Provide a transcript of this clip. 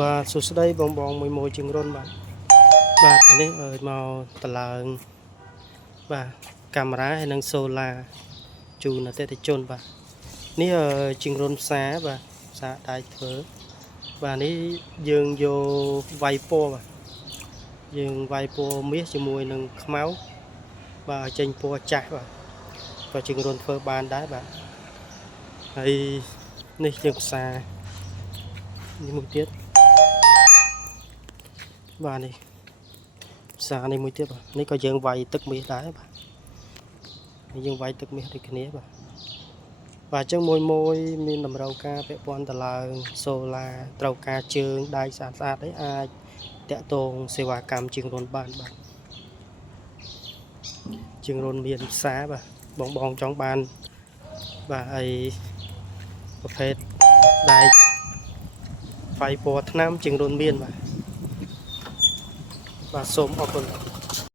បាទសួស្តីបងមួយជាងរុនបាទនេះមកតឡើងបាទកាមេរ៉ាហើយនិងសូឡាជូនអតិថិជនបាទនេះជាងរុនផ្សារបាទផ្សារដៃធ្វើបាទនេះយើងយកវាយពណ៌បាទយើងវាយពណ៌មាសជាមួយនឹងខ្មៅបាទចេញពណ៌ចាស់បាទក៏ជាងរុនធ្វើបានដែរបាទហើយនេះយើងផ្សារនេះមួយទៀតបាទនេះផ្សារនេះមួយទៀតបាទនេះក៏យើងវាយទឹកមាសដែរបាទនេះយើងវាយទឹកមាសដូចគ្នាបាទអញ្ចឹងមួយមានតម្រូវការពាក់ព័ន្ធទៅឡើងសូឡាត្រូវការជើងដៃស្អាតអីអាចតាក់ទងសេវាកម្មជាងរុនបានបាទជាងរុនមានផ្សារបាទបងចង់បានបាទអីប្រភេទដែកវាយពណ៌ថ្នាំជាងរុនមានបាទសូមអរគុណ